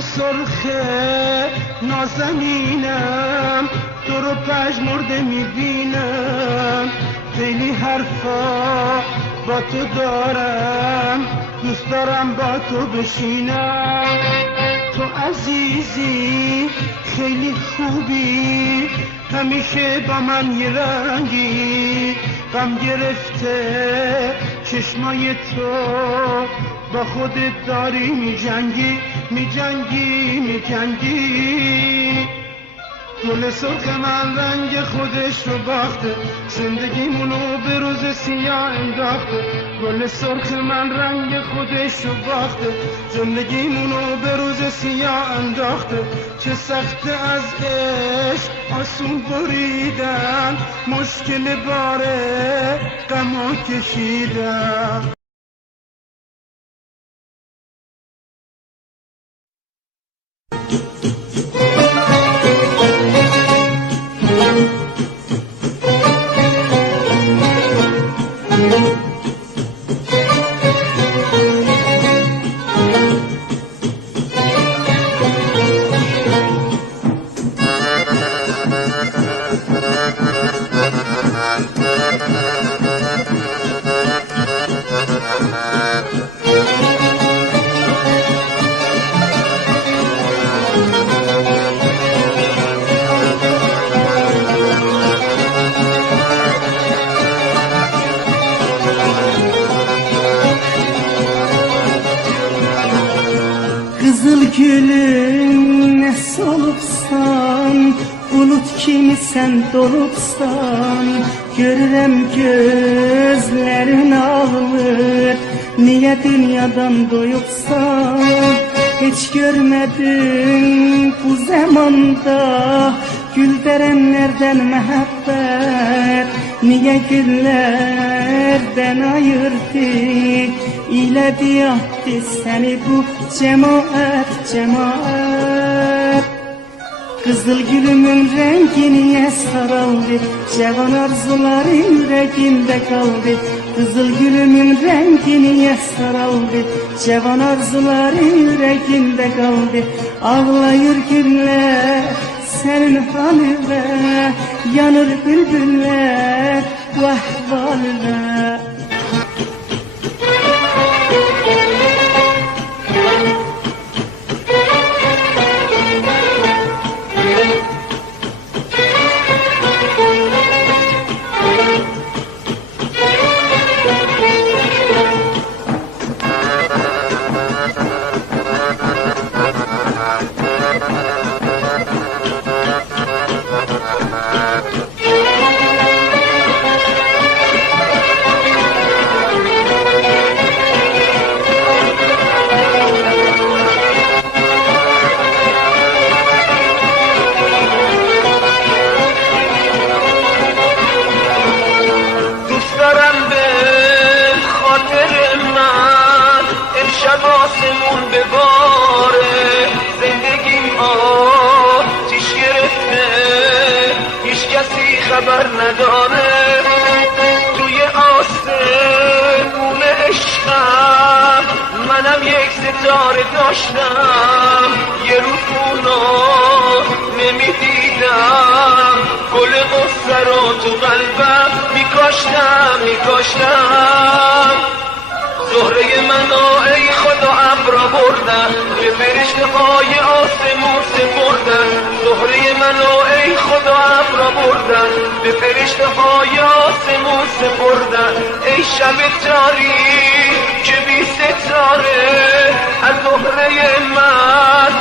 سرخ نازنینم تو رو پژمرده میبینم، خیلی حرفا با تو دارم، دوست دارم با تو بشینم. تو عزیزی خیلی خوبی، همیشه با من یه رنگی، غم گرفته چشمای تو، با خودت داری میجنگی میجنگی میجنگی. گل سرخ من رنگ خودش رو باخته، زندگیمونو به روز سیاه انداخته. گل سرخ من رنگ خودش رو باخته، زندگیمونو به روز سیاه انداخته. چه سخته از عشق آسون بریدن، مشکل باره غمو کشیدن. Kızıl gülüm ne solupsan, bulut kimi sen dolupsan. Görürəm gözlerin ağlır, niye dünyadan doyupsan. Hiç görmedim bu zamanda, gül verenlerden mehabbet. Niye güllerden ayırdı, İlədi attı səni bu cemaat, cemaat. Kızıl gülümün rengi niye saraldı, cavan arzuları yüreğimde kaldı. Kızıl gülümün rengi niye saraldı, cavan arzuları yüreğimde kaldı. Ağlayır güller senin haline, yanır bülbüller bu ahvaline. آسمون به باره زندگیم آتیش گرفته، هیچ کسی خبر نداره. توی آسمون عشقم منم یک ستاره داشتم، یه روز اونو نمیدیدم، گل قصه رو تو قلبم میکاشتم. زهره منو ای خدا ابرا بردن، به فرشته های آسمون سپردن. زهره منو ای خدا ابرا بردن، به فرشته های آسمون سپردن. ای شب تاریک که بی ستاره، از زهره من